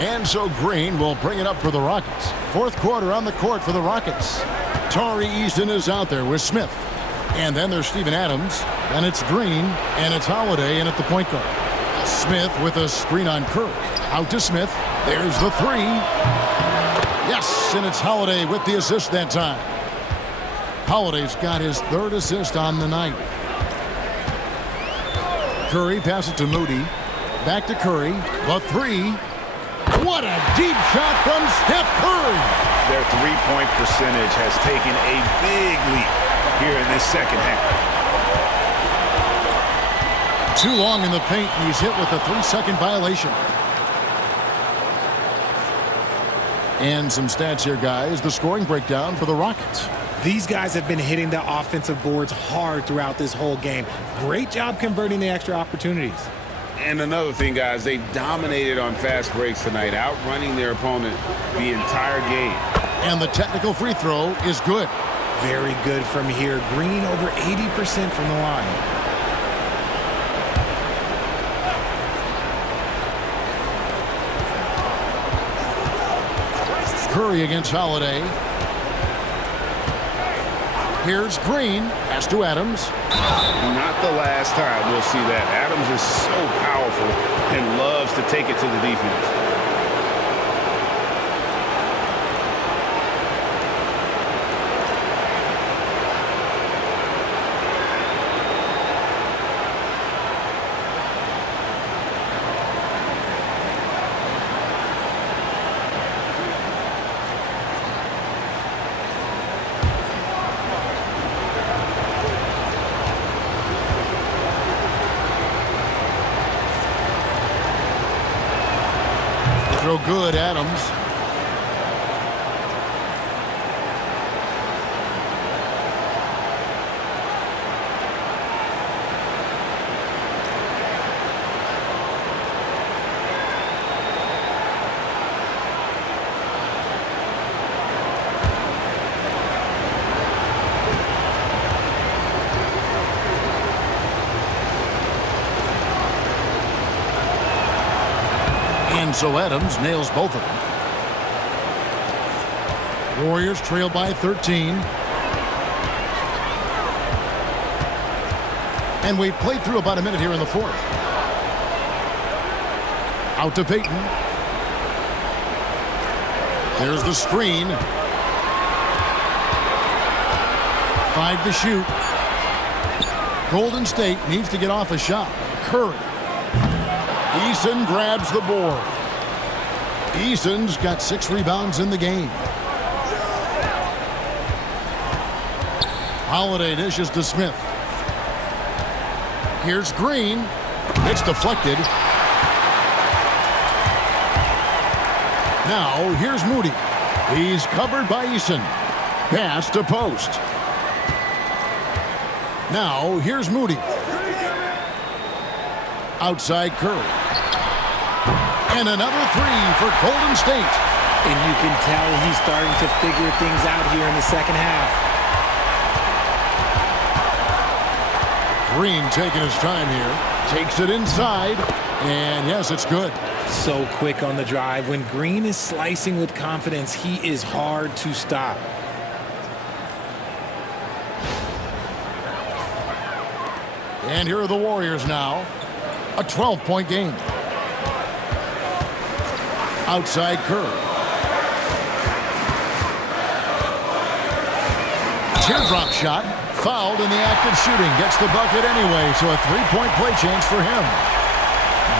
And so Green will bring it up for the Rockets. Fourth quarter on the court for the Rockets. Tari Eason is out there with Smith. And then there's Steven Adams. Then it's Green. And it's Holiday in at the point guard. Smith with a screen on Curry. Out to Smith. There's the three. Yes, and it's Holiday with the assist that time. Holiday's got his third assist on the night. Curry passes to Moody. Back to Curry. The three. What a deep shot from Steph Curry. Their three-point percentage has taken a big leap here in this second half. Too long in the paint, and he's hit with a 3-second violation. And some stats here, guys. The scoring breakdown for the Rockets. These guys have been hitting the offensive boards hard throughout this whole game. Great job converting the extra opportunities. And another thing, guys, they've dominated on fast breaks tonight, outrunning their opponent the entire game. And the technical free throw is good. Very good from here. Green over 80% from the line. Curry against Holiday. Here's Green. Pass to Adams. Not the last time we'll see that. Adams is so powerful and loves to take it to the defense. Throw good, Adams. And so Adams nails both of them. Warriors trail by 13. And we've played through about a minute here in the fourth. Out to Payton. There's the screen. 5 to shoot. Golden State needs to get off a shot. Curry. Eason grabs the board. Eason's got 6 rebounds in the game. Holiday dishes to Smith. Here's Green. It's deflected. Now here's Moody. He's covered by Eason. Pass to post. Now here's Moody. Outside Curry. And another three for Golden State. And you can tell he's starting to figure things out here in the second half. Green taking his time here. Takes it inside. And yes, it's good. So quick on the drive. When Green is slicing with confidence, he is hard to stop. And here are the Warriors now. A 12-point game. Outside Curry. Teardrop shot. Fouled in the act of shooting. Gets the bucket anyway, so a 3-point play chance for him.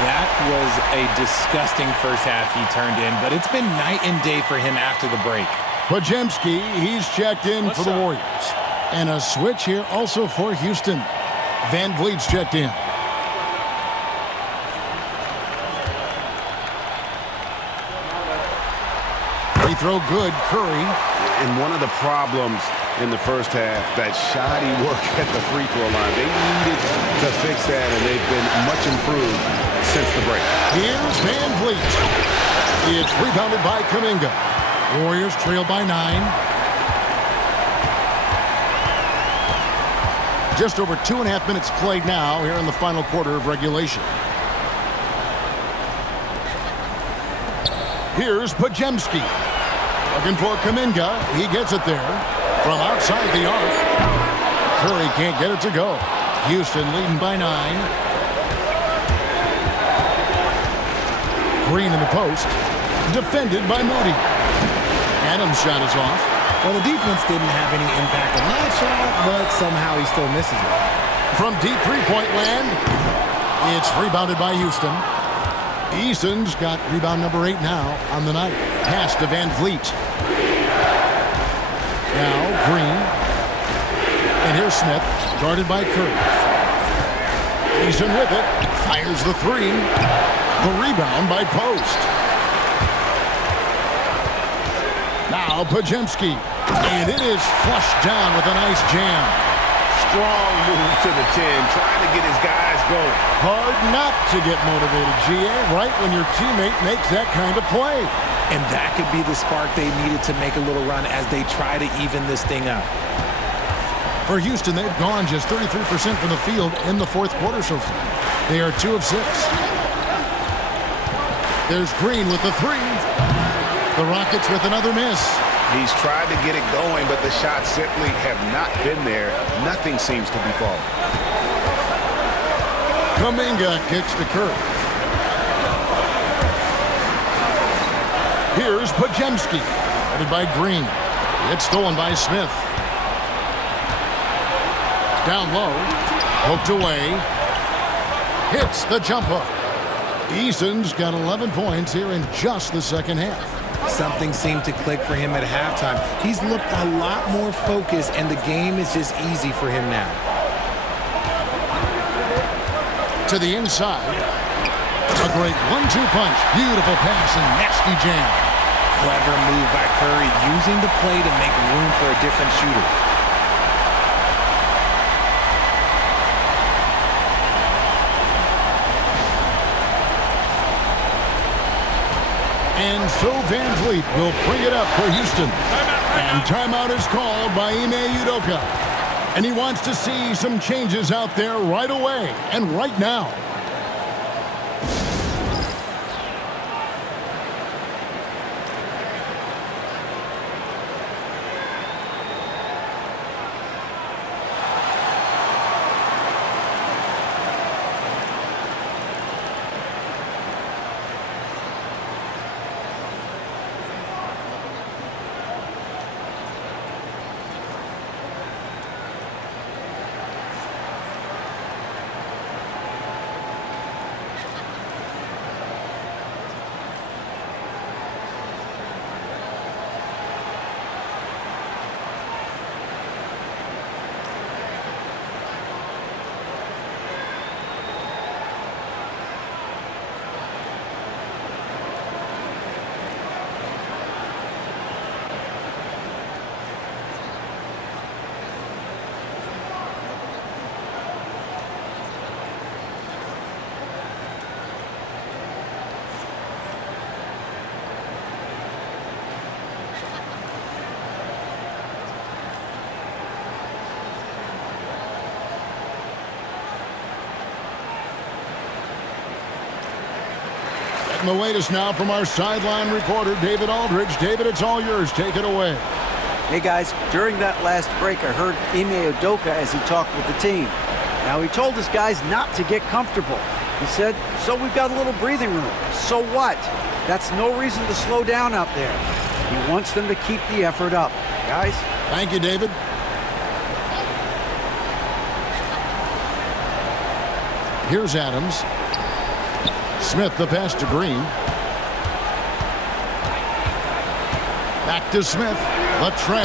That was a disgusting first half he turned in, but it's been night and day for him after the break. Podziemski, he's checked in for the Warriors. And a switch here also for Houston. Van Vliet's checked in. Free throw good, Curry. And one of the problems in the first half, that shoddy work at the free throw line. They needed to fix that, and they've been much improved since the break. Here's Van Vliet. It's rebounded by Kuminga. Warriors trail by 9. Just over 2.5 minutes played now here in the final quarter of regulation. Here's Pajemski. Looking for Kuminga. He gets it there from outside the arc. Curry can't get it to go. Houston leading by 9. Green in the post. Defended by Moody. Adams' shot is off. Well, the defense didn't have any impact on that shot, but somehow he still misses it. From deep three-point land, it's rebounded by Houston. Eason's got rebound number 8 now on the night. Pass to Van Vliet. Now Green. And here's Smith, guarded by Curry. Eason with it. Fires the 3. The rebound by Post. Now Pajemski. And it is flushed down with a nice jam. Strong move to the 10, trying to get his guys going. Hard not to get motivated, GA, right when your teammate makes that kind of play. And that could be the spark they needed to make a little run as they try to even this thing up. For Houston, they've gone just 33% from the field in the fourth quarter so far. They are 2 of 6. There's Green with the 3. The Rockets with another miss. He's tried to get it going, but the shots simply have not been there. Nothing seems to be falling. Kuminga kicks to Curry. Here's Pajemski, headed by Green. It's stolen by Smith. Down low, poked away. Hits the jump hook. Eason's got 11 points here in just the second half. Something seemed to click for him at halftime. He's looked a lot more focused, and the game is just easy for him now. To the inside. A great 1-2 punch. Beautiful pass and nasty jam. Clever move by Curry, using the play to make room for a different shooter. And so Van Vliet will bring it up for Houston. And timeout is called by Ime Udoka. And he wants to see some changes out there right away and right now. And the latest now from our sideline reporter, David Aldridge. David, it's all yours. Take it away. Hey, guys, during that last break, I heard Ime Udoka as he talked with the team. Now, he told his guys not to get comfortable. He said, so we've got a little breathing room. So what? That's no reason to slow down out there. He wants them to keep the effort up. Guys? Thank you, David. Here's Adams. Smith, the pass to Green. Back to Smith. Latre.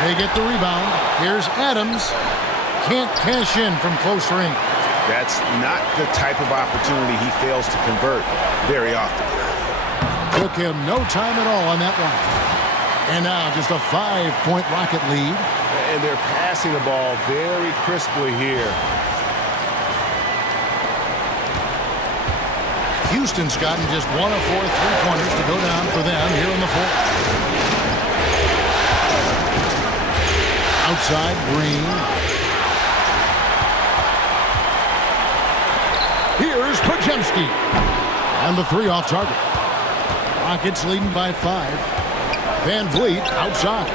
They get the rebound. Here's Adams. Can't cash in from close range. That's not the type of opportunity he fails to convert very often. Took him no time at all on that one. And now just a 5-point Rocket lead. And they're passing the ball very crisply here. Houston's gotten just 1 of 4 3-pointers to go down for them here in the fourth. Outside, Green. Here's Pajemski. And the 3 off target. Rockets leading by 5. Van Vliet outside.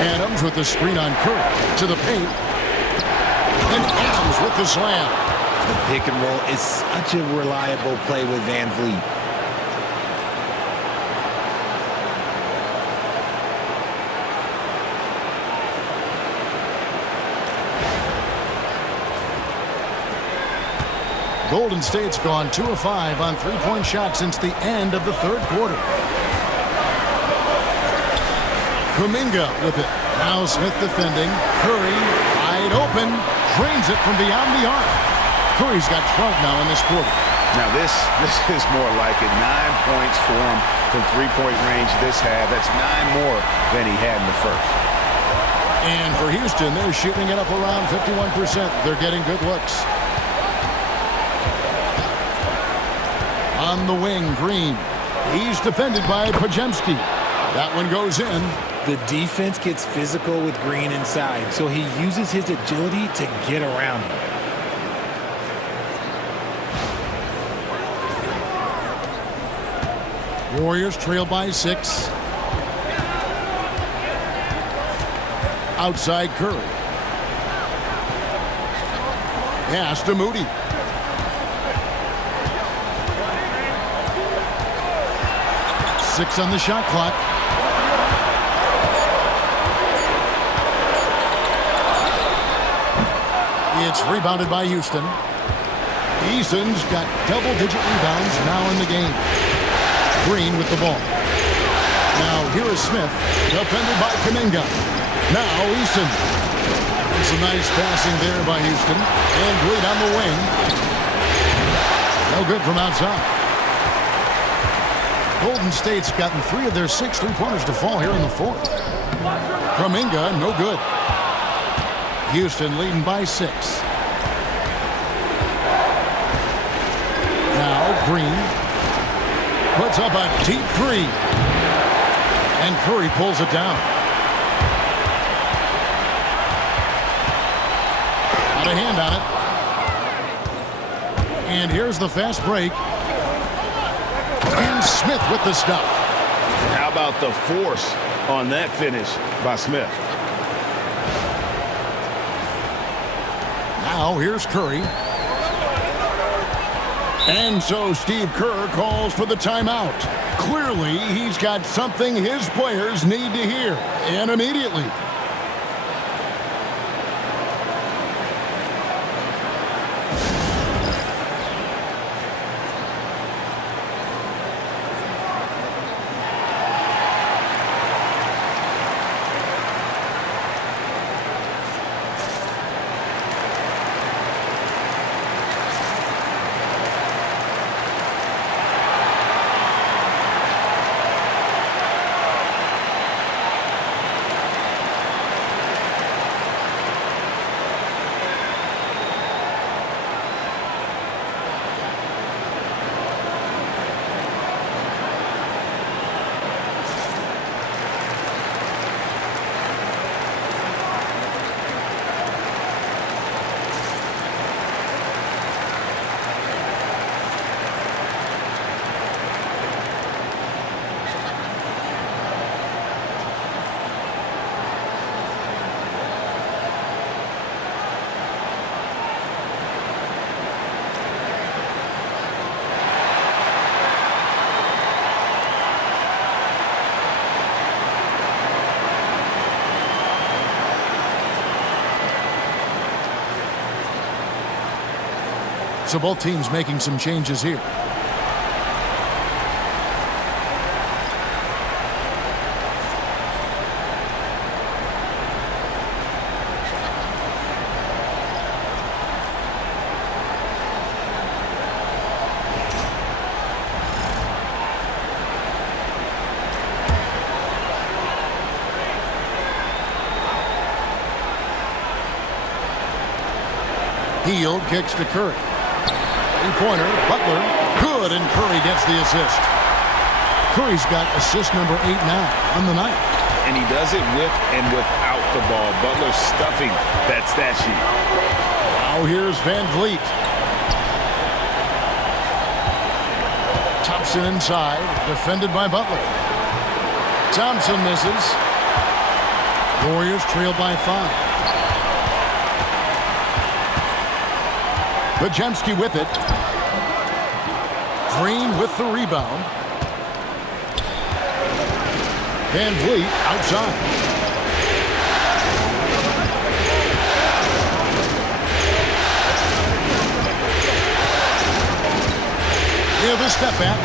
Adams with the screen on Curry. To the paint. And Adams with the slam. The pick and roll is such a reliable play with Van Vliet. Golden State's gone 2 of 5 on three-point shots since the end of the third quarter. Kuminga with it. Now Smith defending. Curry wide open. Drains it from beyond the arc. Curry's got 12 now in this quarter. Now this is more like it. 9 points for him from three-point range this half. That's 9 more than he had in the first. And for Houston, they're shooting it up around 51%. They're getting good looks. On the wing, Green. He's defended by Pajemski. That one goes in. The defense gets physical with Green inside, so he uses his agility to get around him. Warriors trail by 6. Outside Curry. Pass to Moody. Six on the shot clock. It's rebounded by Houston. Eason's got double-digit rebounds now in the game. Green with the ball. Now here is Smith, defended by Kuminga. Now Eason. Some nice passing there by Houston. And Vliet on the wing. No good from outside. Golden State's gotten 3 of their 6 three-pointers to fall here in the fourth. Kuminga, no good. Houston leading by 6. Now Green puts up a deep 3. And Curry pulls it down. Got a hand on it. And here's the fast break. And Smith with the stuff. How about the force on that finish by Smith? Now here's Curry. And so Steve Kerr calls for the timeout. Clearly, he's got something his players need to hear, and immediately. So both teams making some changes here. Hield kicks to Curry. Three-pointer, Butler, good, and Curry gets the assist. Curry's got assist number 8 now on the night. And he does it with and without the ball. Butler stuffing that stat sheet. Now here's Van Vliet. Thompson inside, defended by Butler. Thompson misses. Warriors trail by 5. Bajemski with it. Green with the rebound. Van Vliet outside. The step back.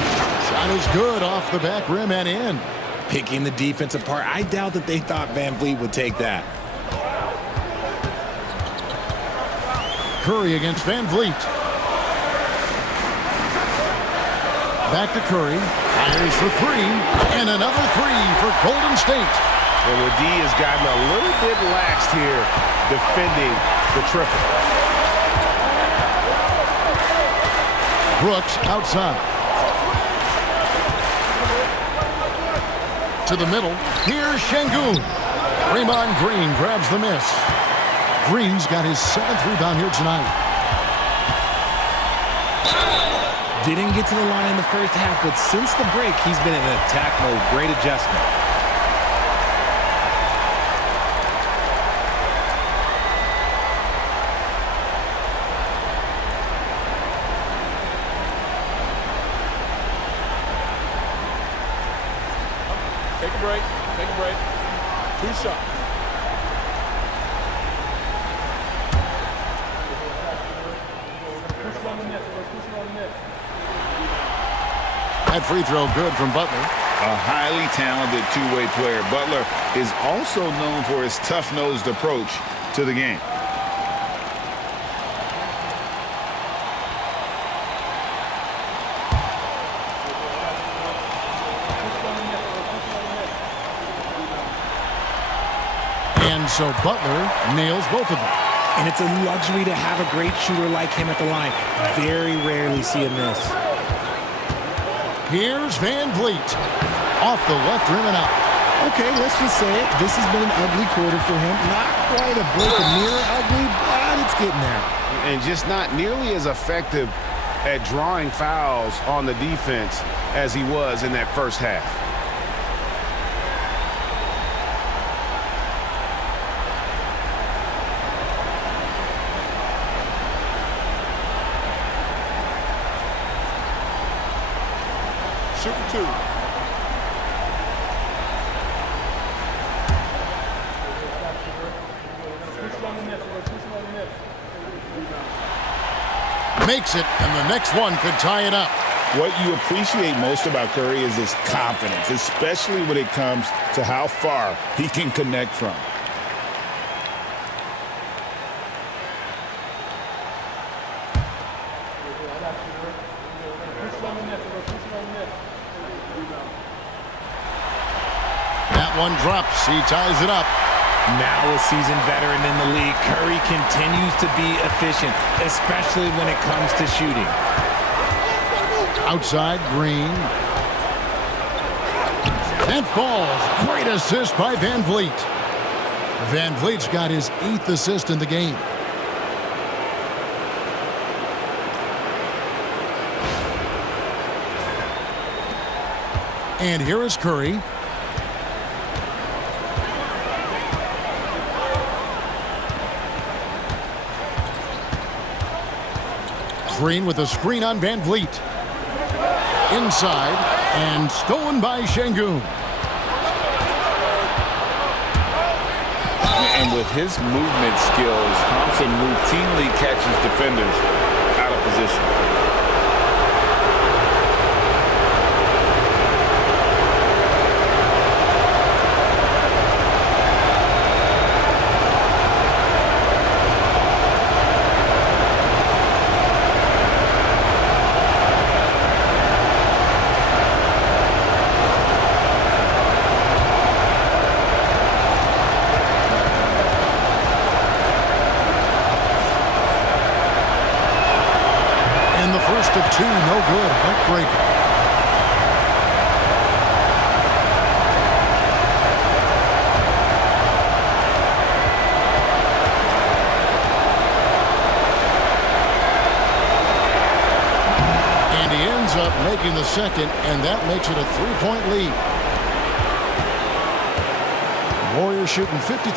Shot is good off the back rim and in. Picking the defense apart. I doubt that they thought Van Vliet would take that. Curry against Van Vliet. Back to Curry. Fires for 3. And another 3 for Golden State. And the D has gotten a little bit laxed here defending the triple. Brooks outside. To the middle. Here's Şengün. Draymond Green grabs the miss. Green's got his 7th rebound here tonight. Didn't get to the line in the first half, but since the break, he's been in attack mode. Great adjustment. Take a break. Take a break. 2 shots. That free throw good from Butler. A highly talented two-way player. Butler is also known for his tough-nosed approach to the game. And so Butler nails both of them. And it's a luxury to have a great shooter like him at the line. Very rarely see a miss. Here's Van Vliet. Off the left rim and out. Okay, let's just say it. This has been an ugly quarter for him. Not quite a break of near ugly, but it's getting there. And just not nearly as effective at drawing fouls on the defense as he was in that first half. Shooting 2. Makes it, and the next one could tie it up. What you appreciate most about Curry is his confidence, especially when it comes to how far he can connect from. That one drops. He ties it up. Now a seasoned veteran in the league, Curry continues to be efficient, especially when it comes to shooting. Outside, Green. And falls. Great assist by Van Vliet. Van Vliet's got his 8th assist in the game. And here is Curry. Green with a screen on Van Vliet. Inside and stolen by Şengün. And with his movement skills, Thompson routinely catches defenders out of position. First of 2, no good. Heartbreaker. making the second, and that makes it a 3-point lead. Warriors shooting 53%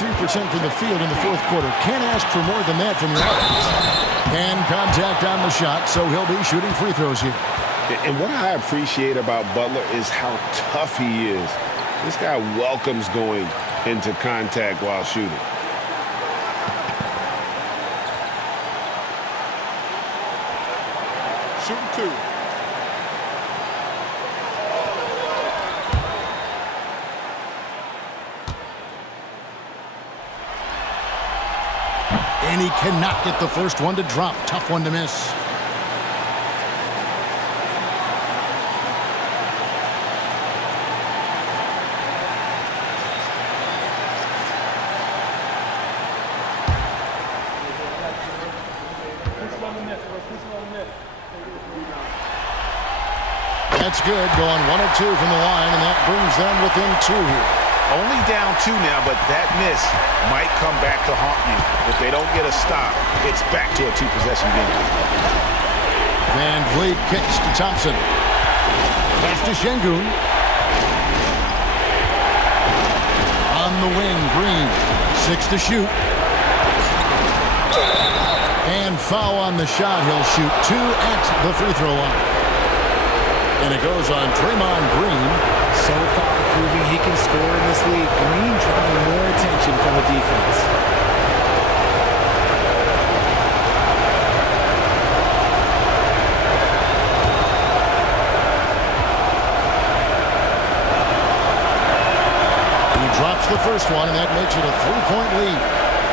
from the field in the fourth quarter. Can't ask for more than that from your offense. And contact on the shot, so he'll be shooting free throws here. And what I appreciate about Butler is how tough he is. This guy welcomes going into contact while shooting. Shooting 2. And he cannot get the first one to drop. Tough one to miss. That's good. Going 1 of 2 from the line, and that brings them within 2 here. Only down 2 now, but that miss might come back to haunt you. If they don't get a stop, it's back to a 2-possession game. Van Vliet kicks to Thompson. Pass to Şengün. On the wing, Green. 6 to shoot. And foul on the shot. He'll shoot 2 at the free throw line. And it goes on Draymond Green. So far proving he can score in this league. Green drawing more attention from the defense. He drops the first one, and that makes it a 3-point lead.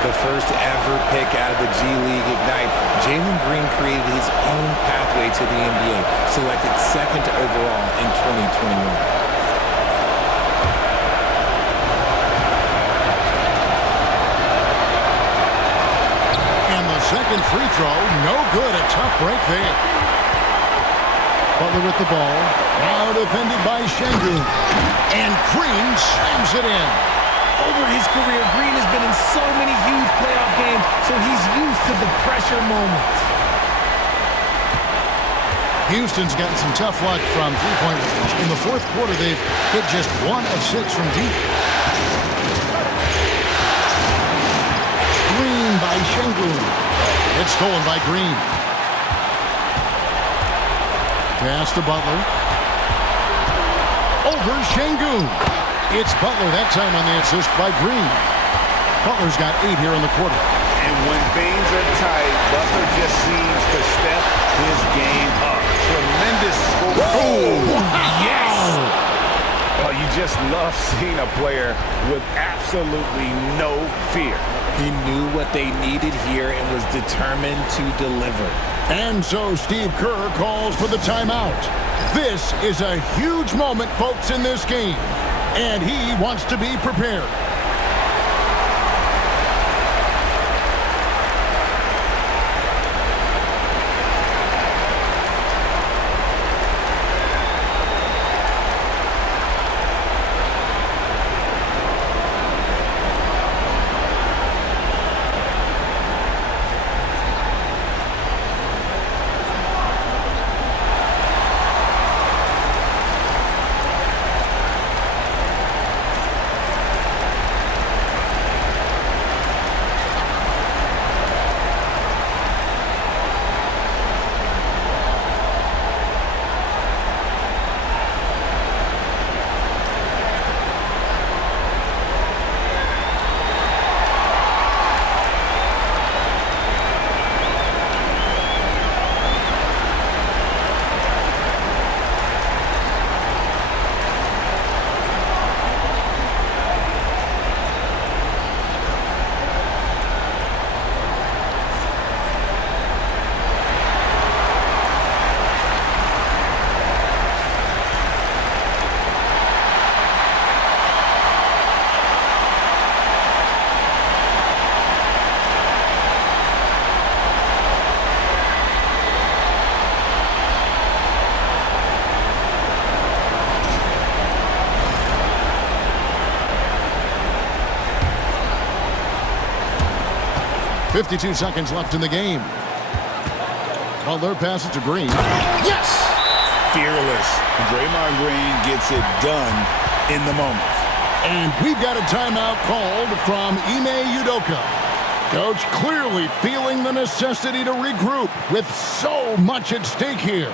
The first ever pick out of the G League Ignite, Jalen Green created his own pathway to the NBA, selected 2nd overall in 2021. And the second free throw, no good. A tough break there. Butler with the ball. Now defended by Şengün. And Green slams it in. Over his career, Green has been in so many huge playoff games, so he's used to the pressure moments. Houston's gotten some tough luck from three-point range. In the fourth quarter, they've hit just 1 of 6 from deep. Screen by Şengün. It's stolen by Green. Pass to Butler. Over Şengün. It's Butler that time on the assist by Green. Butler's got 8 here in the quarter. And when things are tight, Butler just seems to step his game up. Tremendous score. Oh, Yes! Oh, you just love seeing a player with absolutely no fear. He knew what they needed here and was determined to deliver. And so Steve Kerr calls for the timeout. This is a huge moment, folks, in this game. And he wants to be prepared. .52 seconds left in the game. Butler passes to Green. Yes! fearless. Draymond Green gets it done in the moment. And we've got a timeout called from Ime Udoka. Coach clearly feeling the necessity to regroup with so much at stake here.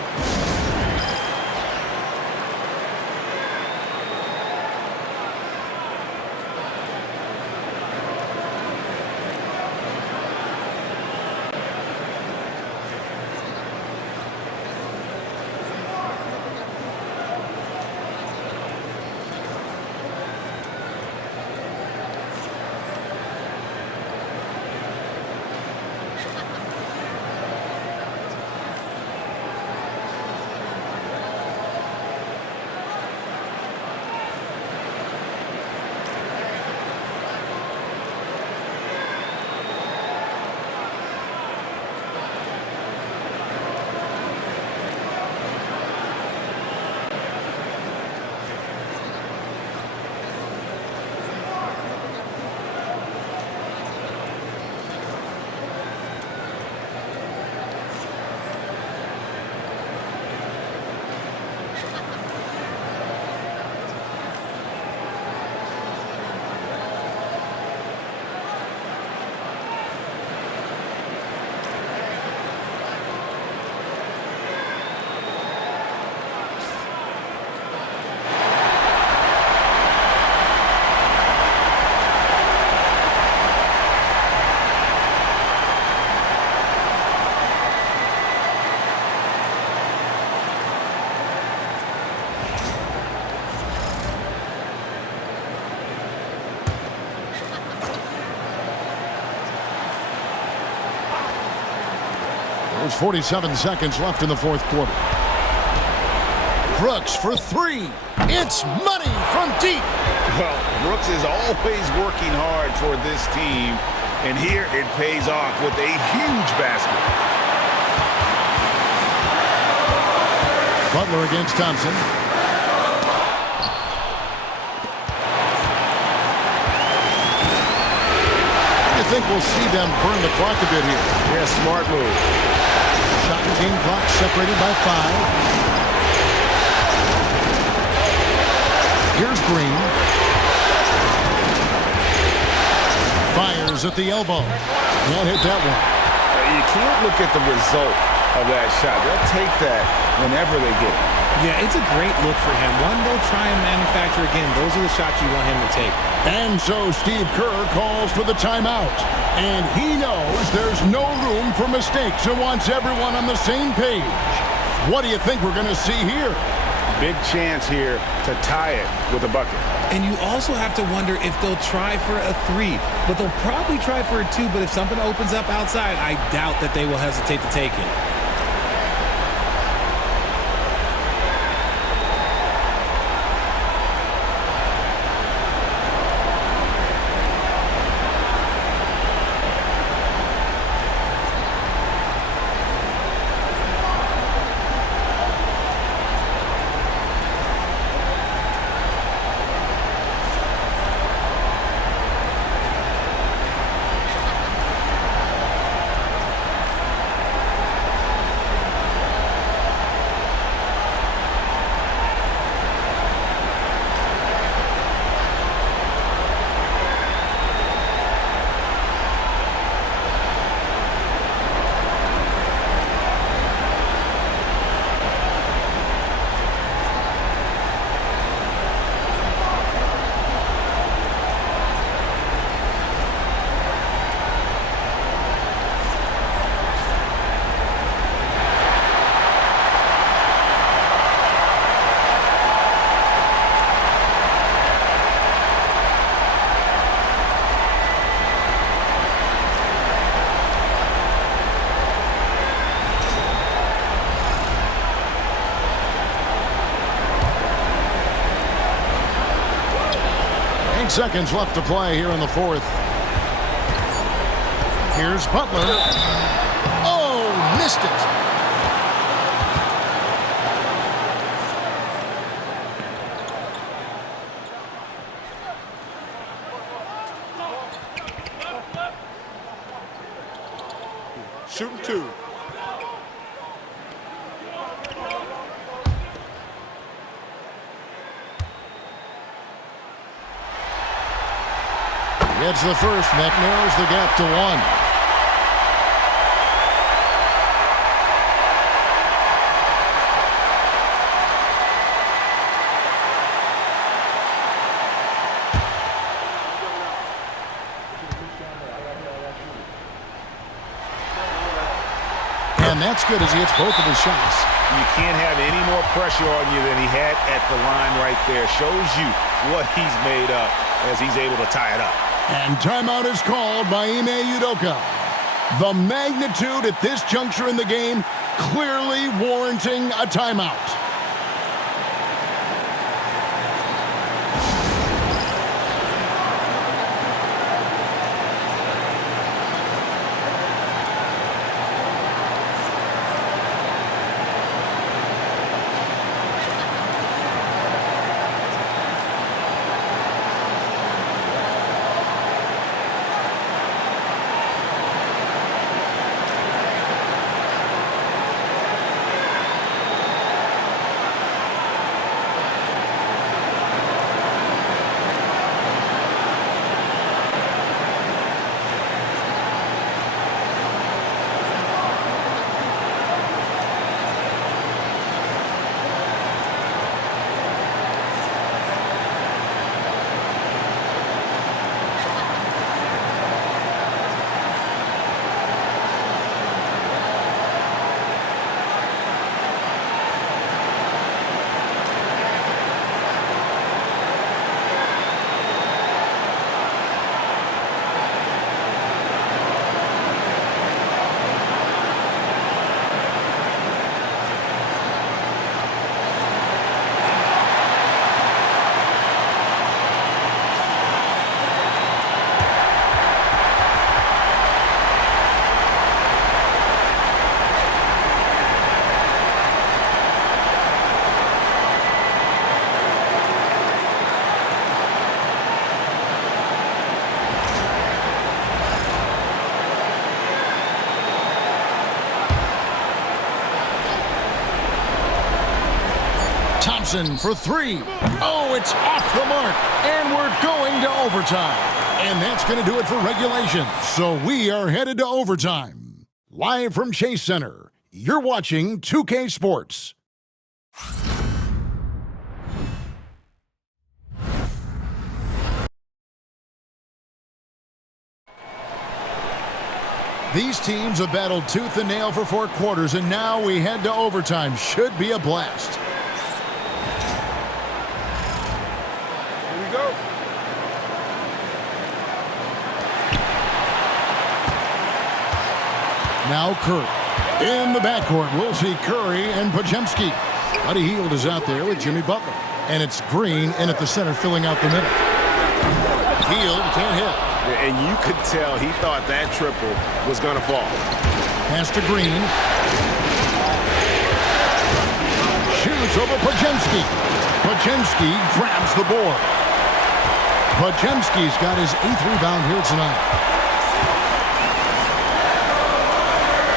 There's 47 seconds left in the fourth quarter. Brooks for three. It's money from deep. Well, Brooks is always working hard for this team, and here it pays off with a huge basket. Butler against Thompson. I think we'll see them burn the clock a bit here. Yeah, smart move. Shot and game clock separated by 5. Here's Green. Fires at the elbow. Can't hit that one. You can't look at the result of that shot. They'll take that whenever they get it. Yeah, it's a great look for him. One they'll try and manufacture again. Those are the shots you want him to take. And so Steve Kerr calls for the timeout. And he knows there's no room for mistakes and wants everyone on the same page. What do you think we're going to see here? Big chance here to tie it with a bucket. And you also have to wonder if they'll try for a 3. But they'll probably try for a 2. But if something opens up outside, I doubt that they will hesitate to take it. Seconds left to play here in the fourth. Here's Butler. Oh, missed it. Shooting 2. Gets the first, and that narrows the gap to 1. And that's good as he hits both of his shots. You can't have any more pressure on you than he had at the line right there. Shows you what he's made up as he's able to tie it up. And timeout is called by Ime Udoka. The magnitude at this juncture in the game clearly warranting a timeout. For 3. Oh, it's off the mark. And we're going to overtime. And that's going to do it for regulation. So we are headed to overtime. Live from Chase Center, you're watching 2K Sports. These teams have battled tooth and nail for 4 quarters, and now we head to overtime. Should be a blast. Now Curry. In the backcourt, we'll see Curry and Podziemski. Buddy Hield is out there with Jimmy Butler. And it's Green in at the center, filling out the middle. Hield can't hit. And you could tell he thought that triple was going to fall. Pass to Green. Shoots over Podziemski. Podziemski grabs the board. Podziemski's got his 8th rebound here tonight.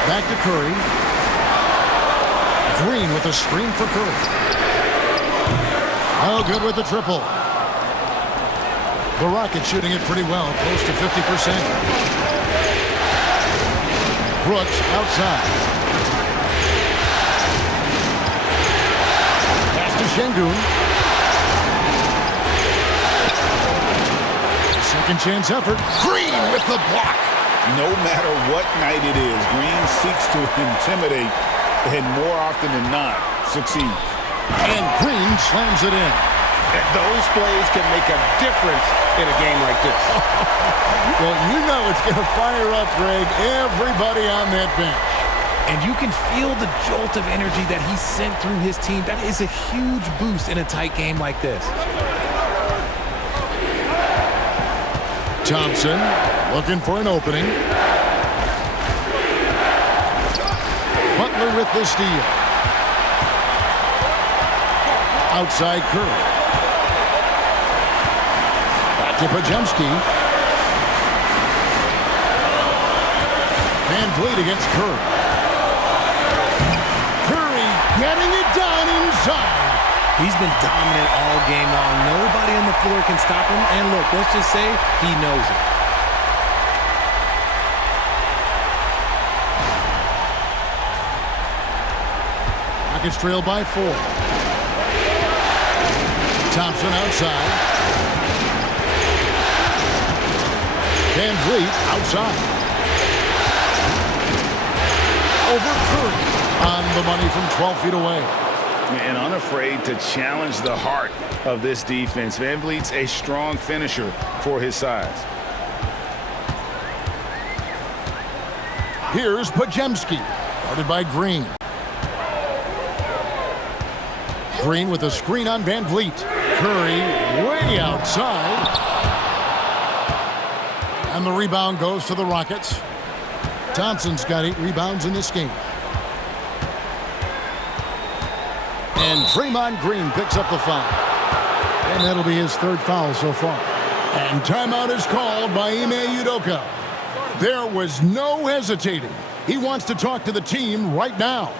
Back to Curry. Green with a screen for Curry. Oh, good with the triple. The Rockets shooting it pretty well, close to 50%. Brooks outside. Pass to Şengün. Second chance effort. Green with the block. No matter what night it is, Green seeks to intimidate and more often than not succeeds. And Green slams it in. Those plays can make a difference in a game like this. Well, you know it's going to fire up, Greg, everybody on that bench. And you can feel the jolt of energy that he sent through his team. That is a huge boost in a tight game like this. Thompson looking for an opening. Butler with the steal. Outside Curry. Back to Podziemski. Van Vliet against Curry. Curry getting it done inside. He's been dominant all game long. Nobody on the floor can stop him. And look, let's just say he knows it. Rockets trail by 4. Thompson outside. Van Vliet outside. Over Curry. On the money from 12 feet away. And unafraid to challenge the heart of this defense. Van Vliet's a strong finisher for his size. Here's Pajemski, guarded by Green. Green with a screen on Van Vliet. Curry way outside. And the rebound goes to the Rockets. Thompson's got 8 rebounds in this game. And Draymond Green picks up the foul. And that'll be his 3rd foul so far. And timeout is called by Ime Udoka. There was no hesitating. He wants to talk to the team right now.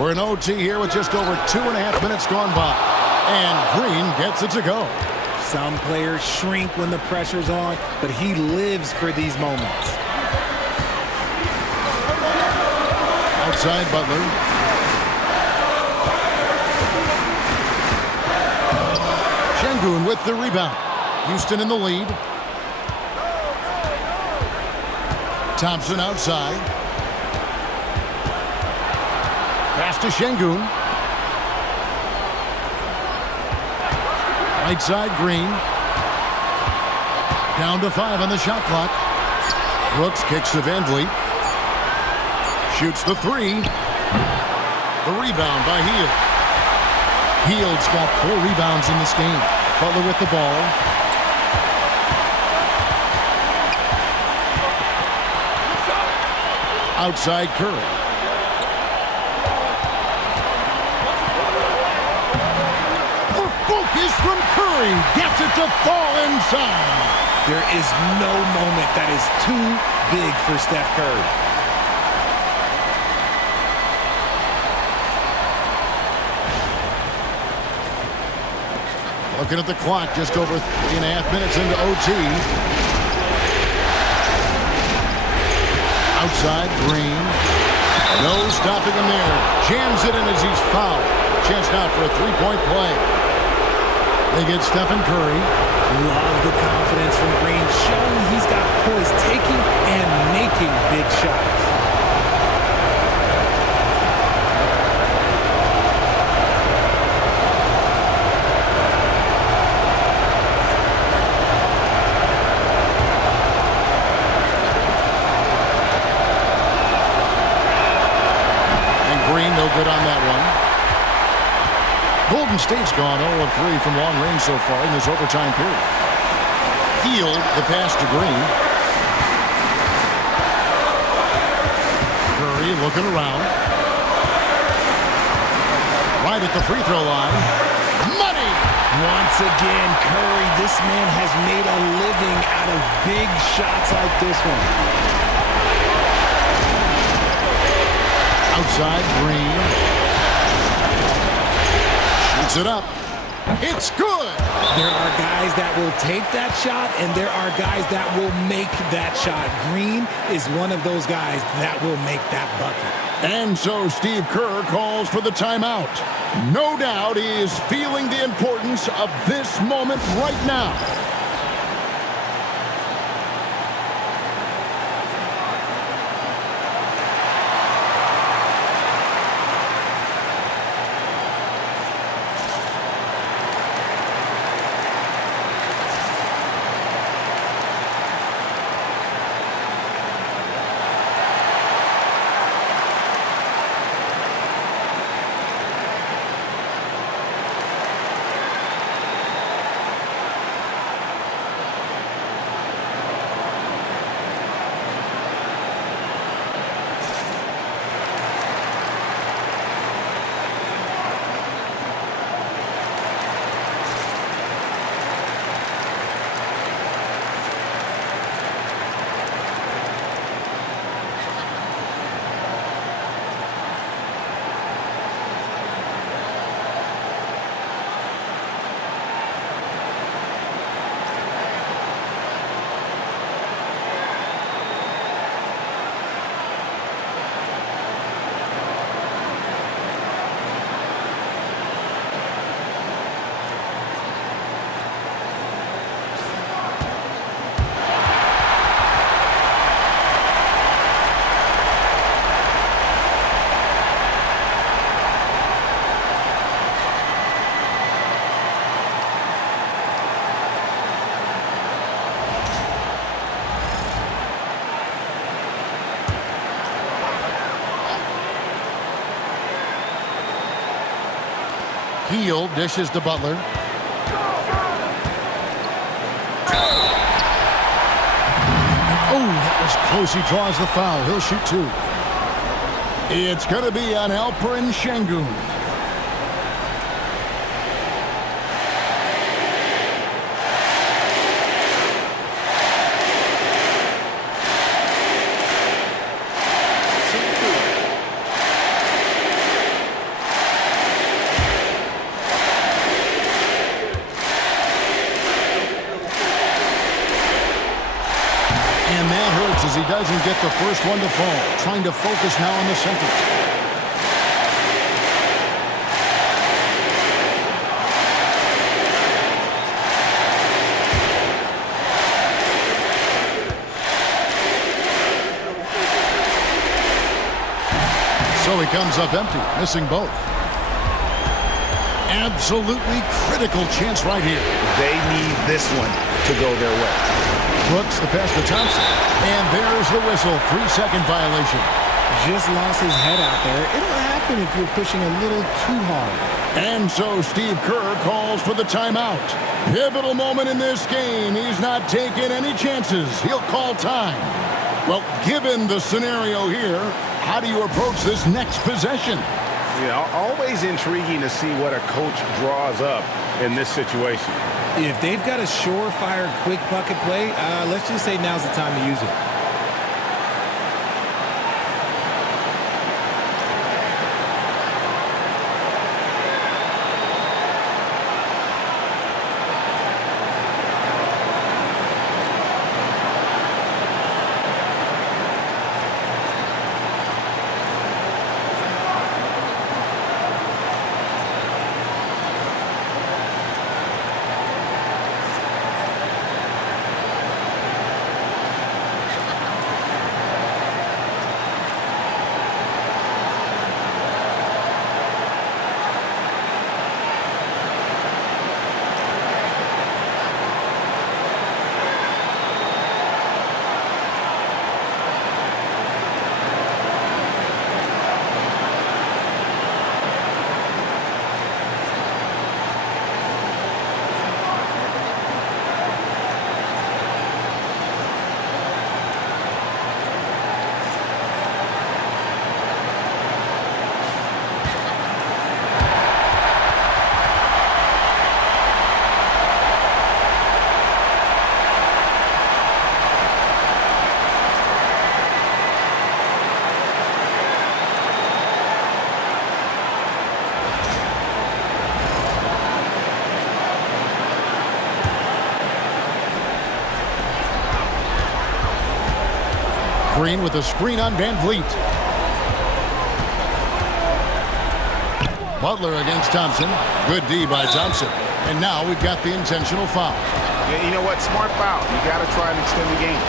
We're in OT here with just over 2.5 minutes gone by. And Green gets it to go. Some players shrink when the pressure's on, but he lives for these moments. Outside Butler. Şengün with the rebound. Houston in the lead. Thompson outside. Pass to Şengün. Right side Green. Down to 5 on the shot clock. Brooks kicks to Van Vliet. Shoots the 3. The rebound by Hield. Hield's got 4 rebounds in this game. Butler with the ball. Outside Curry. The focus from Curry gets it to fall inside. There is no moment that is too big for Steph Curry. Looking at the clock, just over 3.5 minutes into OT. Outside, Green. No stopping him there. Jams it in as he's fouled. Chance now for a 3-point play. They get Stephen Curry. Love the confidence from Green, showing he's got poise, taking and making big shots. No good on that one. Golden State's gone 0 of 3 from long range so far in this overtime period. Hield the pass to Green. Curry looking around. good at the free throw line. Money! Once again, Curry, this man has made a living out of big shots like this one. Outside, Green. Shoots it up. It's good! There are guys that will take that shot, and there are guys that will make that shot. Green is one of those guys that will make that bucket. And so Steve Kerr calls for the timeout. No doubt he is feeling the importance of this moment right now. Heel dishes to Butler. Oh, that was close. He draws the foul. He'll shoot two. It's going to be on Alperen Şengün. And that hurts as he doesn't get the first one to fall. Trying to focus now on the centers. So he comes up empty, missing both. Absolutely critical chance right here. They need this one to go their way. Brooks, the pass to Thompson. And there's the whistle. 3-second violation. Just lost his head out there. It'll happen if you're pushing a little too hard. And so Steve Kerr calls for the timeout. Pivotal moment in this game. He's not taking any chances. He'll call time. Well, given the scenario here, how do you approach this next possession? Yeah, always intriguing to see what a coach draws up in this situation. If they've got a surefire quick bucket play, let's just say now's the time to use it. Green with a screen on Van Vliet. Butler against Thompson. Good D by Thompson. And now we've got the intentional foul. Yeah, you know what? Smart foul. You got to try and extend the game.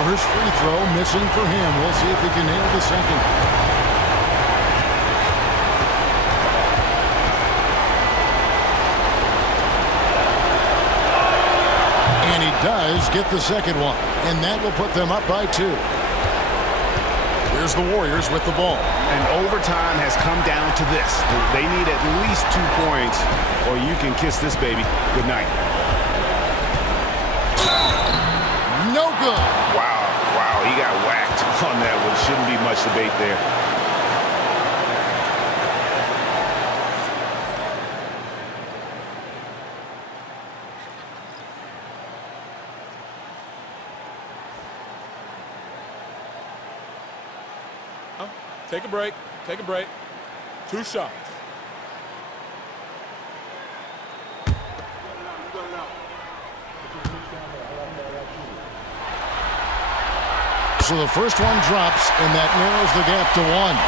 First free throw missing for him. We'll see if he can nail the second. And he does get the second one. And that will put them up by 2. Here's the Warriors with the ball. And overtime has come down to this. They need at least 2 points or you can kiss this baby good night. No good. Wow, he got whacked on that one. Shouldn't be much debate there. Take a break. Take a break. 2 shots. So the first one drops, and that narrows the gap to 1.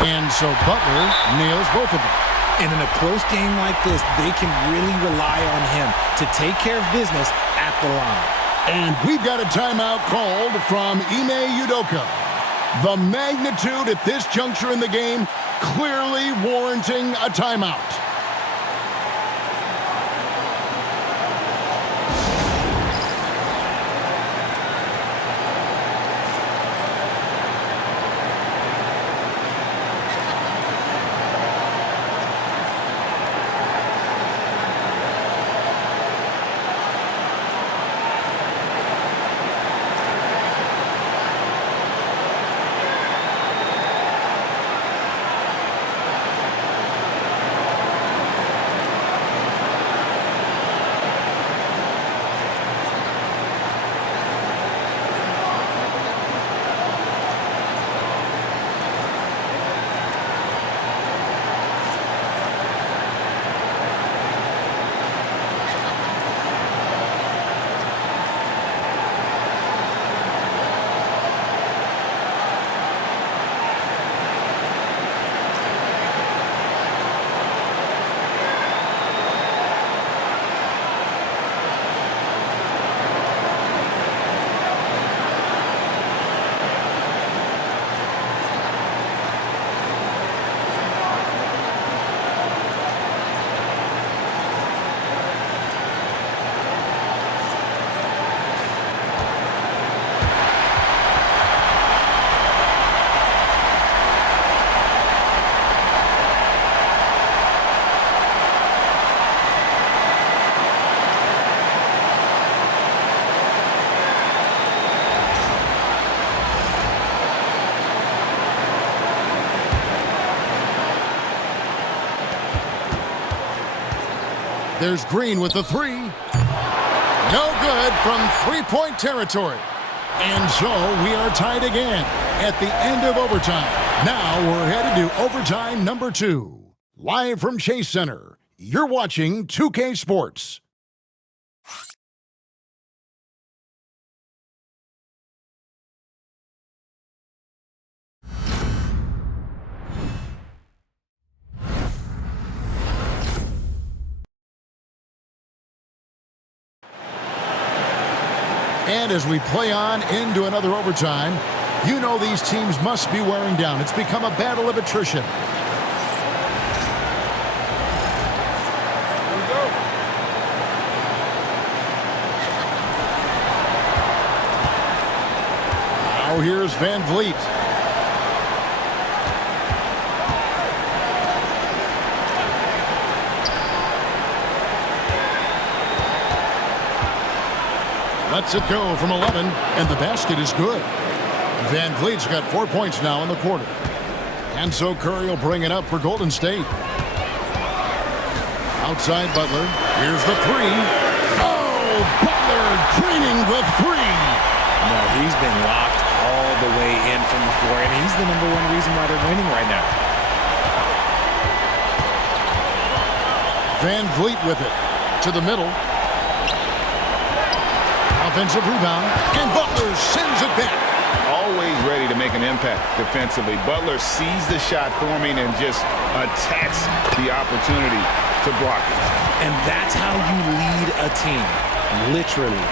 And so Butler nails both of them. And in a close game like this, they can really rely on him to take care of business at the line. And we've got a timeout called from Ime Udoka. The magnitude at this juncture in the game clearly warranting a timeout. There's Green with the 3. No good from three-point territory. And so we are tied again at the end of overtime. Now we're headed to overtime number 2. Live from Chase Center, you're watching 2K Sports. And as we play on into another overtime, you know these teams must be wearing down. It's become a battle of attrition. Now here's Van Vliet. Lets it go from 11, and the basket is good. Van Vliet's got 4 points now in the quarter. And so Curry will bring it up for Golden State. Outside Butler. Here's the three. Oh, Butler draining the three. No, he's been locked all the way in from the floor, and he's the number one reason why they're winning right now. Van Vliet with it. To the middle. Offensive rebound. And Butler sends it back. Always ready to make an impact defensively. Butler sees the shot forming and just attacks the opportunity to block it. And that's how you lead a team, literally.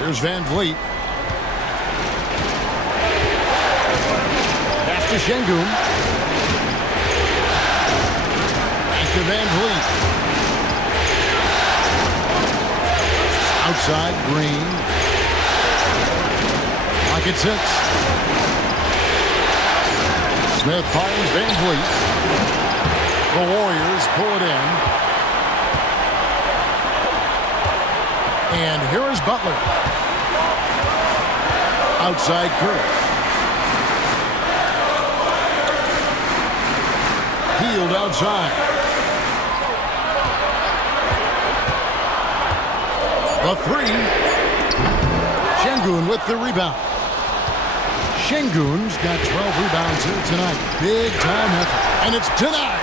Here's Van Vliet. Pass to Şengün. Back to Van Vliet. Outside, Green. Pocket six. Smith finds Van Vliet. The Warriors pull it in. And here is Butler. Outside Curry. Healed outside. The three. Şengün with the rebound. Şengün's got 12 rebounds here tonight. Big time effort. And it's denied.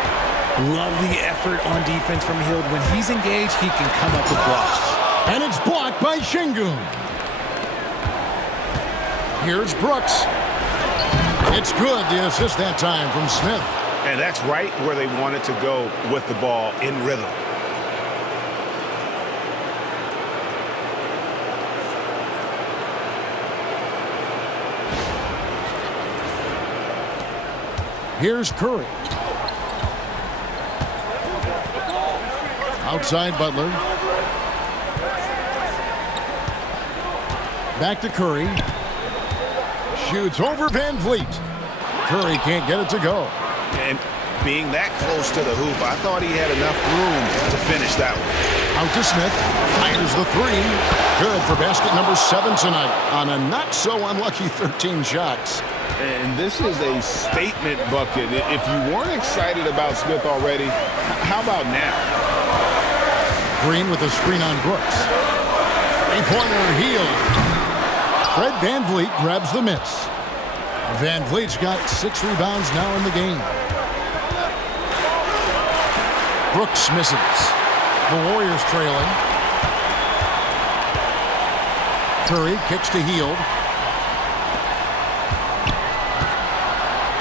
Love the effort on defense from Hield. When he's engaged, he can come up with blocks. And it's blocked by Şengün. Here's Brooks. It's good, the assist that time from Smith. And that's right where they wanted to go with the ball in rhythm. Here's Curry. Outside Butler. Back to Curry. Shoots over Van Vliet. Curry can't get it to go. And being that close to the hoop, I thought he had enough room to finish that one. Out to Smith. Fires the three. Good for basket number 7 tonight on a not-so-unlucky 13 shots. And this is a statement bucket. If you weren't excited about Smith already, how about now? Green with a screen on Brooks. Three-pointer Hield. Fred Van Vliet grabs the miss. Van Vliet's got 6 rebounds now in the game. Brooks misses. The Warriors trailing. Curry kicks to Hield.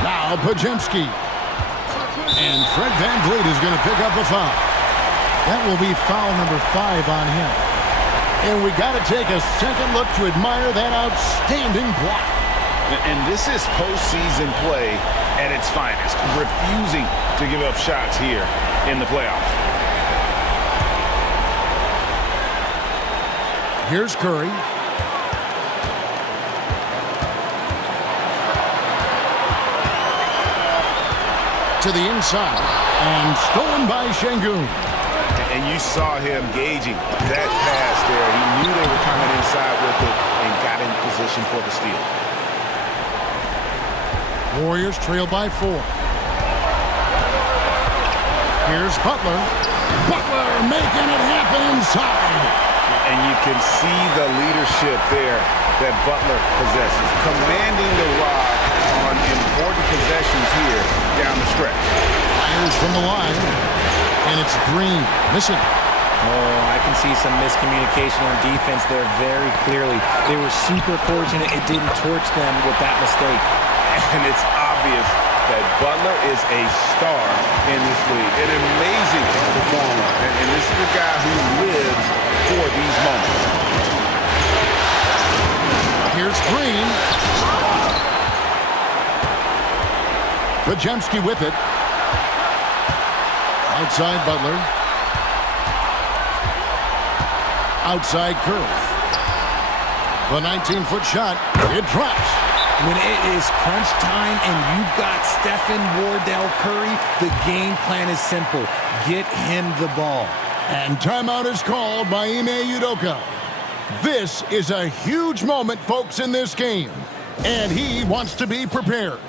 Now Podziemski. And Fred Van Vliet is going to pick up a foul. That will be foul number 5 on him. And we got to take a second look to admire that outstanding block. And this is postseason play at its finest, refusing to give up shots here in the playoffs. Here's Curry. To the inside. And stolen by Şengün. And you saw him gauging that pass there. He knew they were coming inside with it and got in position for the steal. Warriors trail by 4. Here's Butler. Butler making it happen inside. And you can see the leadership there that Butler possesses, commanding the rock on important possessions here down the stretch. Fires from the line. And it's Green. Missing. Oh, I can see some miscommunication on defense there very clearly. They were super fortunate it didn't torch them with that mistake. And it's obvious that Butler is a star in this league. An amazing performer. And this is a guy who lives for these moments. Here's Green. Podziemski with it. Outside Butler. Outside Curry. The 19-foot shot, it drops. When it is crunch time and you've got Stephen Wardell Curry, the game plan is simple. Get him the ball. And timeout is called by Ime Udoka. This is a huge moment, folks, in this game. And he wants to be prepared.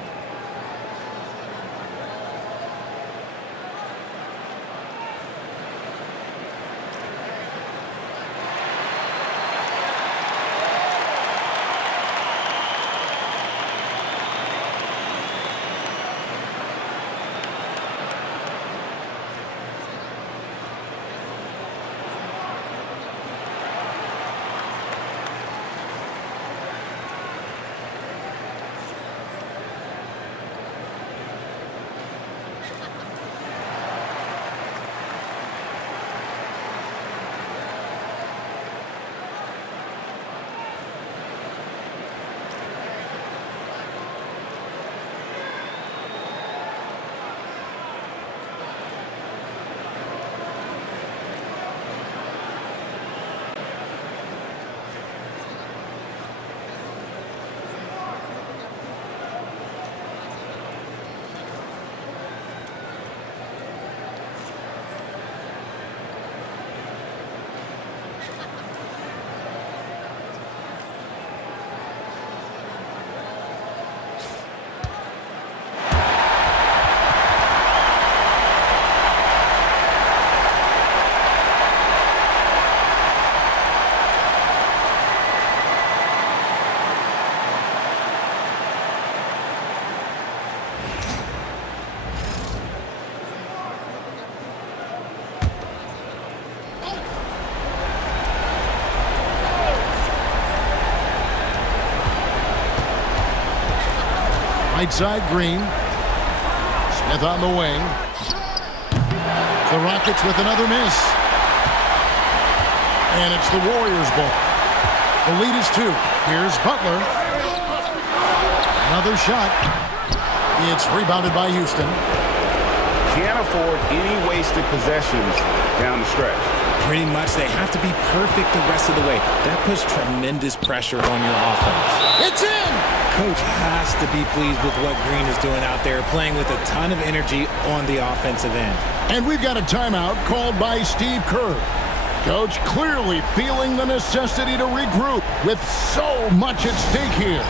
Right side, Green. Smith on the wing. The Rockets with another miss. And it's the Warriors' ball. The lead is 2. Here's Butler. Another shot. It's rebounded by Houston. Can't afford any wasted possessions down the stretch. Pretty much, they have to be perfect the rest of the way. That puts tremendous pressure on your offense. It's in! Coach has to be pleased with what Green is doing out there, playing with a ton of energy on the offensive end. And we've got a timeout called by Steve Kerr. Coach clearly feeling the necessity to regroup with so much at stake here.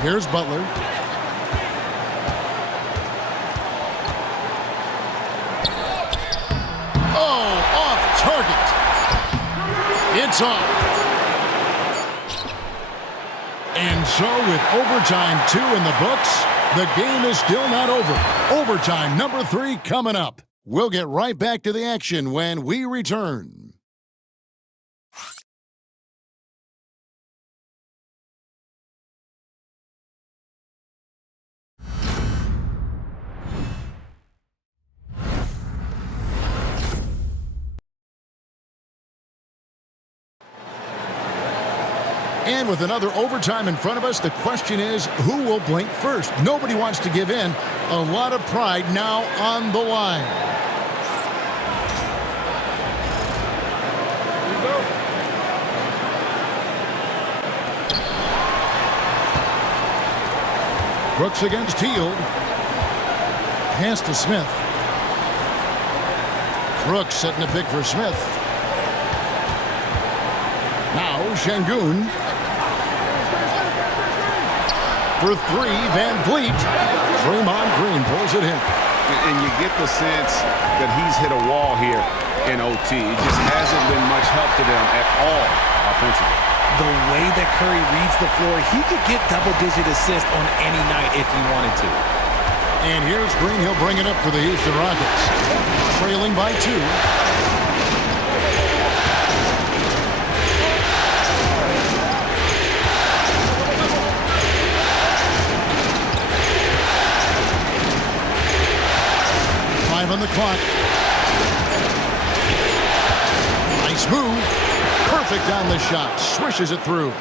Here's Butler. Oh, off target. It's off. And so with overtime 2 in the books, the game is still not over. Overtime number 3 coming up. We'll get right back to the action when we return. And with another overtime in front of us, the question is, who will blink first? Nobody wants to give in. A lot of pride now on the line. Here you go. Brooks against Hield. Pass to Smith. Brooks setting a pick for Smith. Now Şengün. For three, Van Vliet. Draymond Green pulls it in. And you get the sense that he's hit a wall here in OT. It just hasn't been much help to them at all offensively. The way that Curry reads the floor, he could get double-digit assists on any night if he wanted to. And here's Green. He'll bring it up for the Houston Rockets. Trailing by 2. On the clock. Nice move. Perfect on the shot. Swishes it through.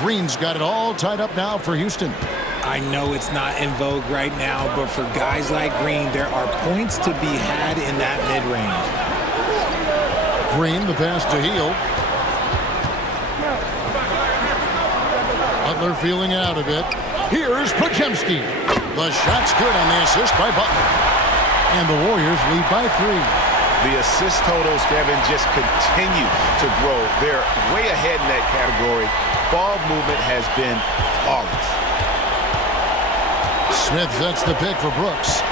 Green's got it all tied up now for Houston. I know it's not in vogue right now, but for guys like Green, there are points to be had in that mid-range. Green, the pass to Hield. Butler feeling it out a bit. Here's Podziemski. The shot's good on the assist by Butler. And the Warriors lead by 3. The assist totals, Kevin, just continue to grow. They're way ahead in that category. Ball movement has been flawless. Smith sets the pick for Brooks.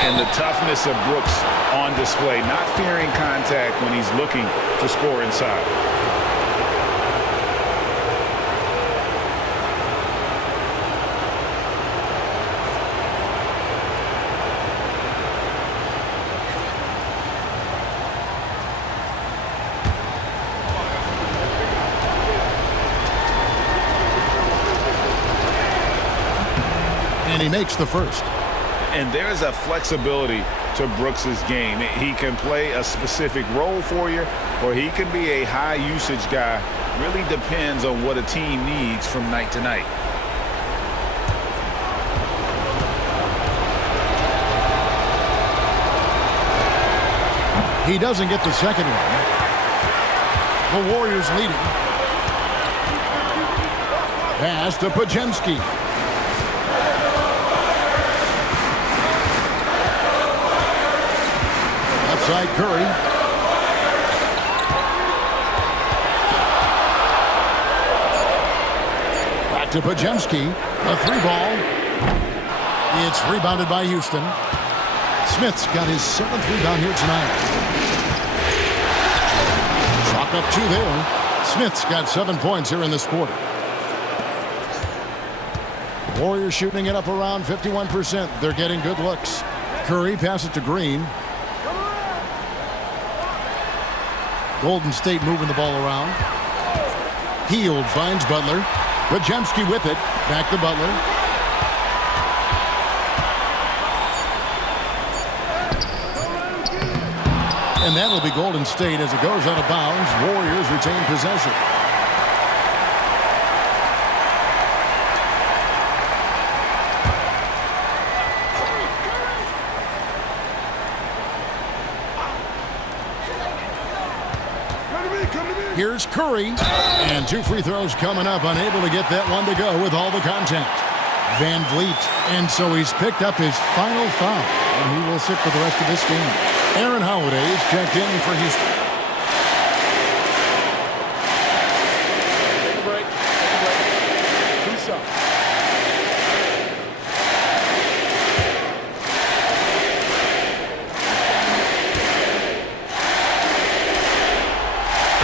And the toughness of Brooks on display, not fearing contact when he's looking to score inside. And he makes the first. And there's a flexibility to Brooks's game. He can play a specific role for you, or he can be a high-usage guy. Really depends on what a team needs from night to night. He doesn't get the second one. The Warriors leading. Pass to Podziemski. Outside Curry. Back to Podziemski. A 3-ball. It's rebounded by Houston. Smith's got his 7th rebound here tonight. Chalk up 2 there. Smith's got 7 points here in this quarter. Warriors shooting it up around 51%. They're getting good looks. Curry passes to Green. Golden State moving the ball around. Hield finds Butler. Podziemski with it. Back to Butler. And that'll be Golden State as it goes out of bounds. Warriors retain possession. Here's Curry. And 2 free throws coming up. Unable to get that one to go with all the contact. Van Vliet. And so he's picked up his final foul. And he will sit for the rest of this game. Aaron Holiday is checked in for Houston. Take a break. Take a break. Two shots.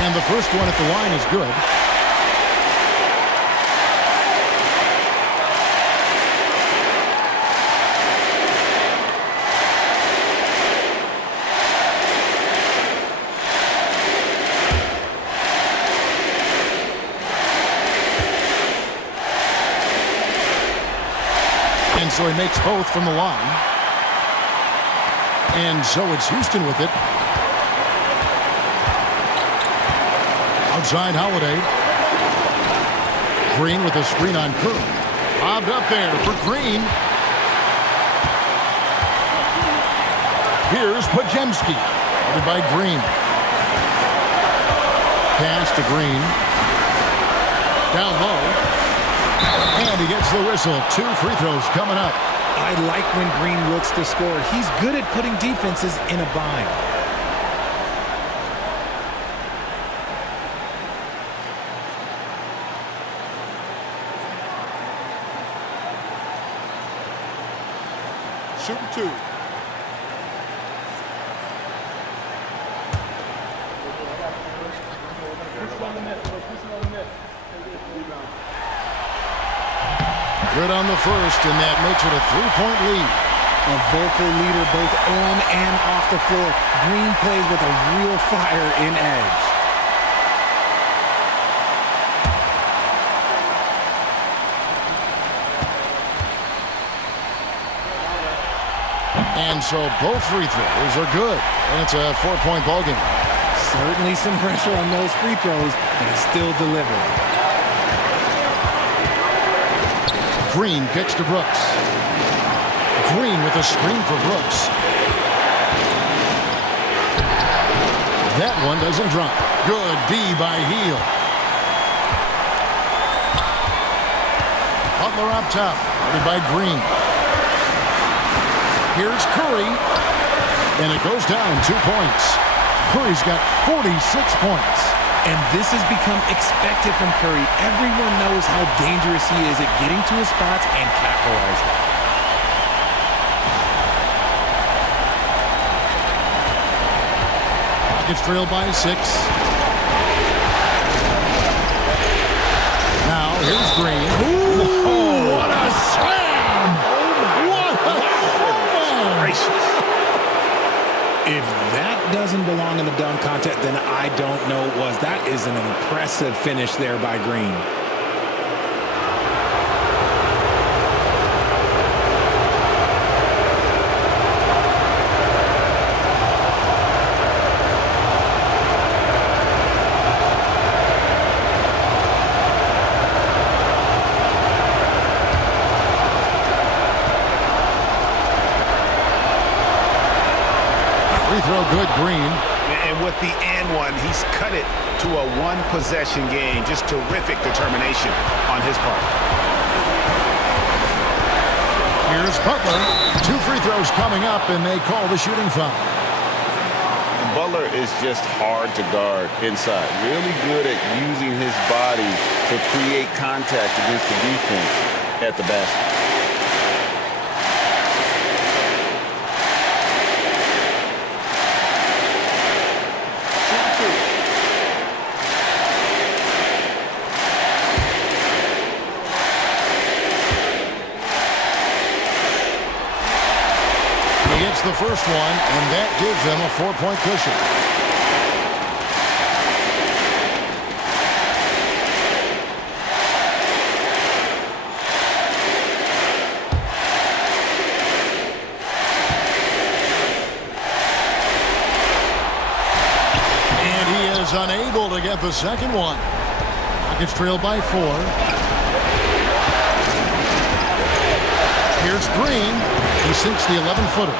And the first one at the line is good. And so he makes both from the line. And so it's Houston with it. Outside Holiday. Green with a screen on Curry. Lobbed up there for Green. Here's Pajemski. Covered by Green. Pass to Green. Down low. And he gets the whistle. 2 free throws coming up. I like when Green looks to score. He's good at putting defenses in a bind. Shooting 2. Good on the first, and that makes it a 3-point lead. A vocal leader both on and off the floor. Green plays with a real fire in edge. And so both free throws are good, and it's a 4-point ball game. Certainly some pressure on those free throws, and it's still delivered. Green kicks to Brooks. Green with a screen for Brooks. That one doesn't drop. Good D by Heel. Butler up top, guarded by Green. Here's Curry, and it goes down 2 points. Curry's got 46 points. And this has become expected from Curry. Everyone knows how dangerous he is at getting to his spots and capitalizing. Rockets trail by 6. Now here's Green. Ooh, what a slam! What a slam! If that doesn't belong in the dunk contest, then I don't know what was. That is an impressive finish there by Green. Free throw good, Green. And with the and one, he's cut it to a one-possession game. Just terrific determination on his part. Here's Butler. 2 free throws coming up, and they call the shooting foul. And Butler is just hard to guard inside. Really good at using his body to create contact against the defense at the basket. The first one, and that gives them a 4-point cushion. And he is unable to get the second one. Rockets trail by 4. Here's Green. He sinks the 11-footer.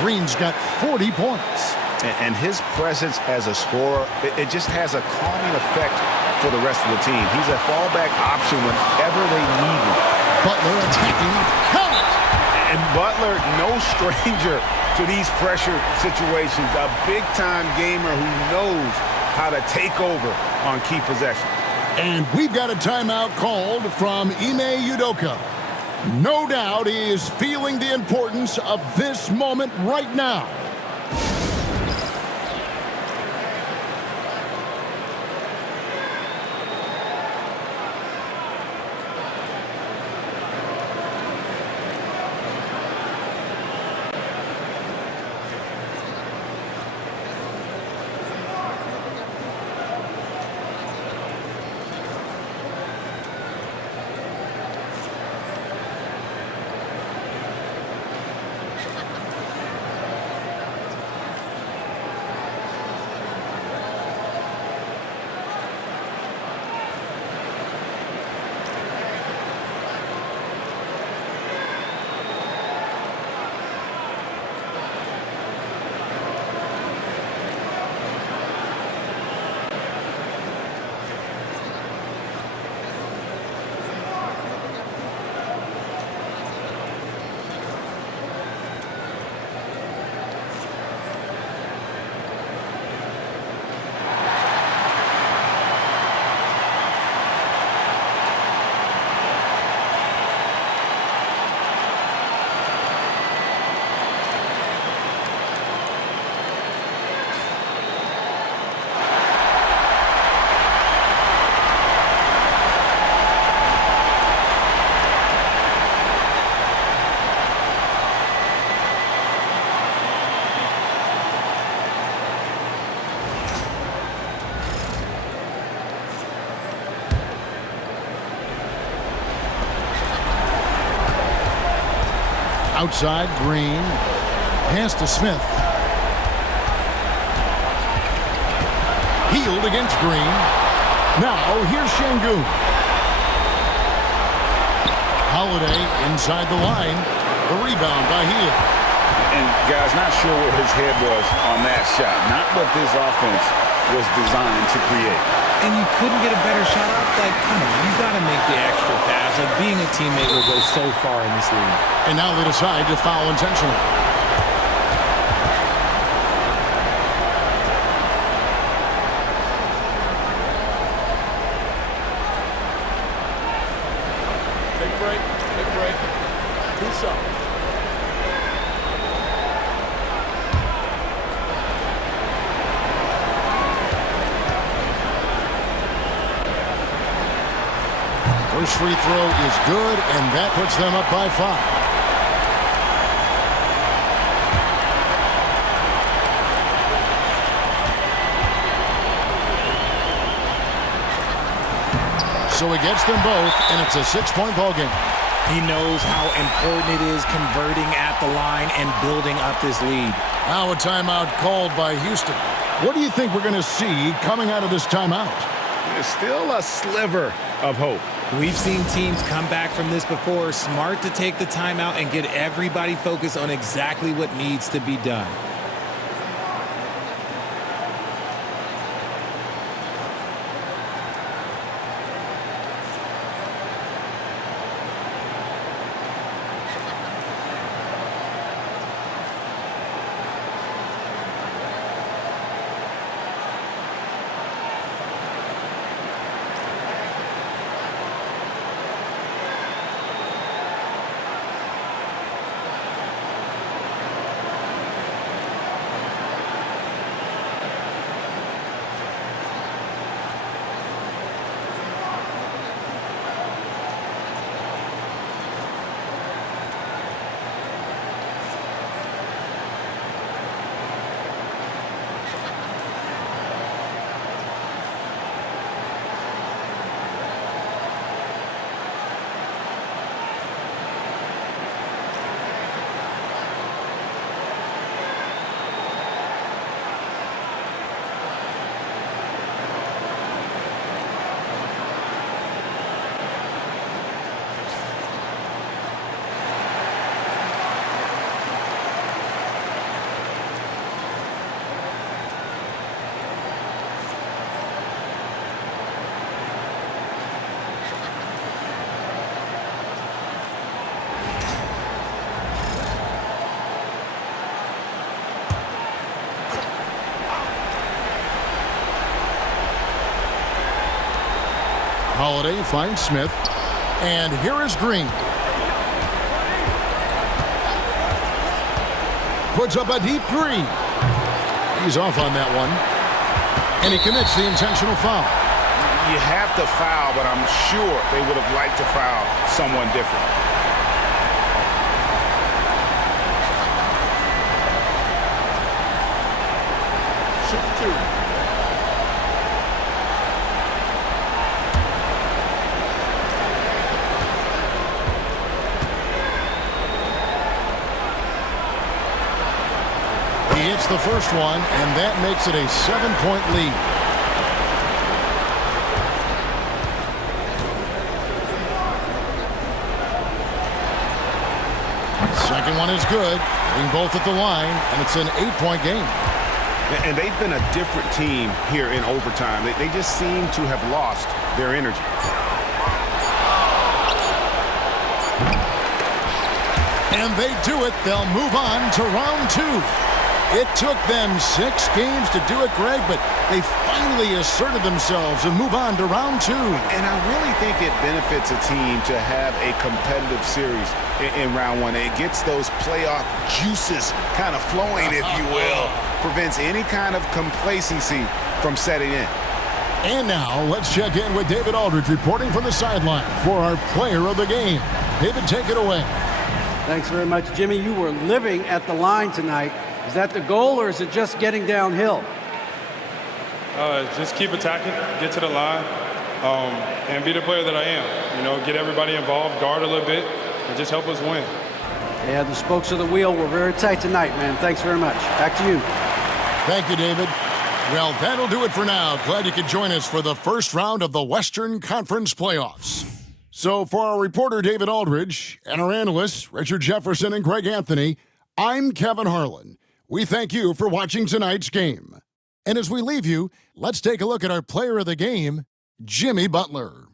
Green's got 40 points. And his presence as a scorer, it just has a calming effect for the rest of the team. He's a fallback option whenever they need him. Butler attacking. Count it! And Butler, no stranger to these pressure situations. A big-time gamer who knows how to take over on key possessions. And we've got a timeout called from Ime Udoka. No doubt he is feeling the importance of this moment right now. Outside, Green. Pass to Smith. Healed against Green. Now, here's Şengün. Holiday inside the line. The rebound by Hield. And, guys, not sure where his head was on that shot. Not what this offense was designed to create. And you couldn't get a better shot off? Like, come on, you got to make the extra pass. Like, being a teammate will go so far in this league. And now they decide to foul intentionally. Take a break. Take a break. Peace out. First free throw is good, and that puts them up by 5. So he gets them both, and it's a 6-point ball game. He knows how important it is converting at the line and building up this lead. Now a timeout called by Houston. What do you think we're going to see coming out of this timeout? There's still a sliver of hope. We've seen teams come back from this before. Smart to take the timeout and get everybody focused on exactly what needs to be done. Holiday finds Smith. And here is Green. Puts up a deep 3. He's off on that one. And he commits the intentional foul. You have to foul, but I'm sure they would have liked to foul someone different. Shoot 2. He hits the first one, and that makes it a 7-point lead. Second one is good. Hitting both at the line, and it's an 8-point game. And they've been a different team here in overtime. They just seem to have lost their energy. And they do it. They'll move on to round 2. It took them 6 games to do it, Greg, but they finally asserted themselves and move on to round 2. And I really think it benefits a team to have a competitive series in round 1. It gets those playoff juices kind of flowing, if you will. Prevents any kind of complacency from setting in. And now let's check in with David Aldridge reporting from the sideline for our player of the game. David, take it away. Thanks very much, Jimmy. You were living at the line tonight. Is that the goal, or is it just getting downhill? Just keep attacking, get to the line, and be the player that I am. You know, get everybody involved, guard a little bit, and just help us win. Yeah, the spokes of the wheel were very tight tonight, man. Thanks very much. Back to you. Thank you, David. Well, that'll do it for now. Glad you could join us for the first round of the Western Conference playoffs. So for our reporter, David Aldridge, and our analysts, Richard Jefferson and Greg Anthony, I'm Kevin Harlan. We thank you for watching tonight's game. And as we leave you, let's take a look at our player of the game, Jimmy Butler.